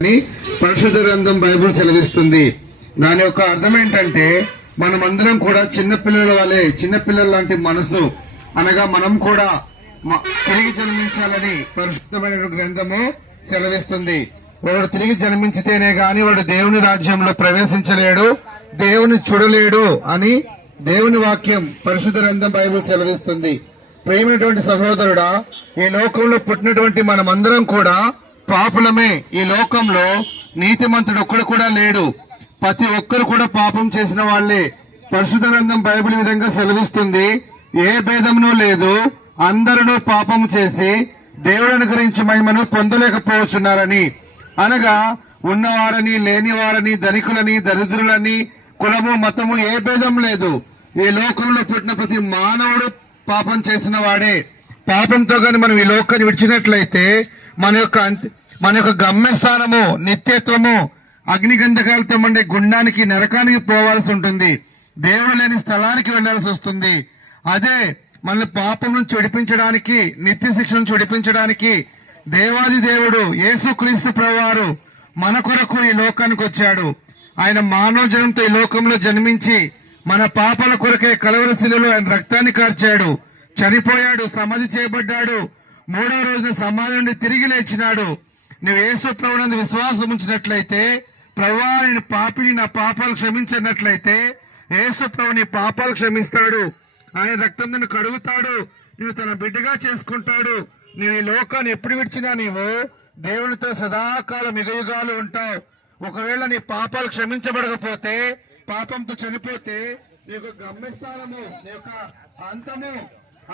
అని పరిశుద్ధ గ్రంథం బైబిల్ సెలవిస్తుంది. దాని యొక్క అర్థం ఏంటంటే మనమందరం కూడా చిన్నపిల్లల వలె, చిన్నపిల్లల లాంటి మనసు అనగా మనం కూడా తిరిగి జన్మించాలని పరిశుద్ధమైన గ్రంథము సెలవిస్తుంది. వాడు తిరిగి జన్మించితేనే గాని వాడు దేవుని రాజ్యంలో ప్రవేశించలేడు, దేవుని చూడలేడు అని దేవుని వాక్యం పరిశుద్ధ గ్రంథం బైబిల్ సెలవిస్తుంది. ప్రియమైనటువంటి సహోదరుడా, ఈ లోకంలో పుట్టినటువంటి మనమందరం కూడా పాపులమే. ఈ లోకంలో నీతిమంతుడు ఒక్కడు కూడా లేడు. ప్రతి ఒక్కరు కూడా పాపం చేసిన వాళ్లే. పరిశుద్ధ గ్రంథం బైబిల్ విధంగా సెలవిస్తుంది, ఏ భేదమును లేదు, అందరూ పాపం చేసి దేవుడిని గురించి మహిమను పొందలేకపోవచ్చున్నారని. అనగా ఉన్నవారని, లేనివారని, ధనికులని, దరిద్రులని, కులము, మతము ఏ భేదం లేదు. ఈ లోకంలో పుట్టిన ప్రతి మానవుడు పాపం చేసిన వాడే. పాపంతో గాని మనం ఈ లోకాన్ని విడిచినట్లయితే మన యొక్క గమ్యస్థానము, నిత్యత్వము అగ్నిగంధకాలతో మండే గుండానికి, నరకానికి పోవాల్సి ఉంటుంది. దేవుడు లేని స్థలానికి వెళ్లాల్సి వస్తుంది. అదే మన పాపం నుంచి విడిపించడానికి, నిత్య శిక్ష నుంచి విడిపించడానికి దేవాది దేవుడు యేసుక్రీస్తు ప్రభువారు మన కొరకు ఈ లోకానికి వచ్చాడు. ఆయన మానవ జనంతో ఈ లోకంలో జన్మించి మన పాపాల కొరకే కలవరి శిలువలో ఆయన రక్తాన్ని కార్చాడు, చనిపోయాడు, సమాధి చేయబడ్డాడు, 3వ రోజున సమాధి నుండి తిరిగి లేచినాడు. నువ్వు యేసు ప్రభునందు విశ్వాసం ఉంచినట్లయితే, ప్రభువా నేను పాపిని, నా పాపాలు క్షమించినట్లయితే యేసు ప్రభు నీ పాపాలు క్షమిస్తాడు. ఆయన రక్తం నిన్ను కడుగుతాడు, నువ్వు తన బిడ్డగా చేసుకుంటాడు. నువ్వు ఈ లోకాన్ని ఎప్పుడు విడిచినా నీవు దేవునితో సదాకాలం యుగయుగాలు ఉంటావు. ఒకవేళ నీ పాపాలు క్షమించబడకపోతే, పాపంతో చనిపోతే నీ యొక్క గమ్యస్థానము, నీ యొక్క అంతము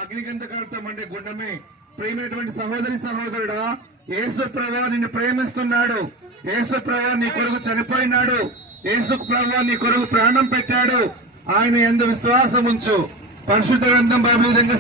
అగ్నిగంధకాలతో మండే గుండమే. ప్రియమైనటువంటి సహోదరి సహోదరుడా, యేసు ప్రభువు నిన్ను ప్రేమిస్తున్నాడు. యేసు ప్రభువు నీ కొరకు చనిపోయినాడు. యేసు ప్రభువు నీ కొరకు ప్రాణం పెట్టాడు. ఆయన యందు విశ్వాసం ఉంచు. పరిశుద్ధ గ్రంథం బైబిల్ విధంగా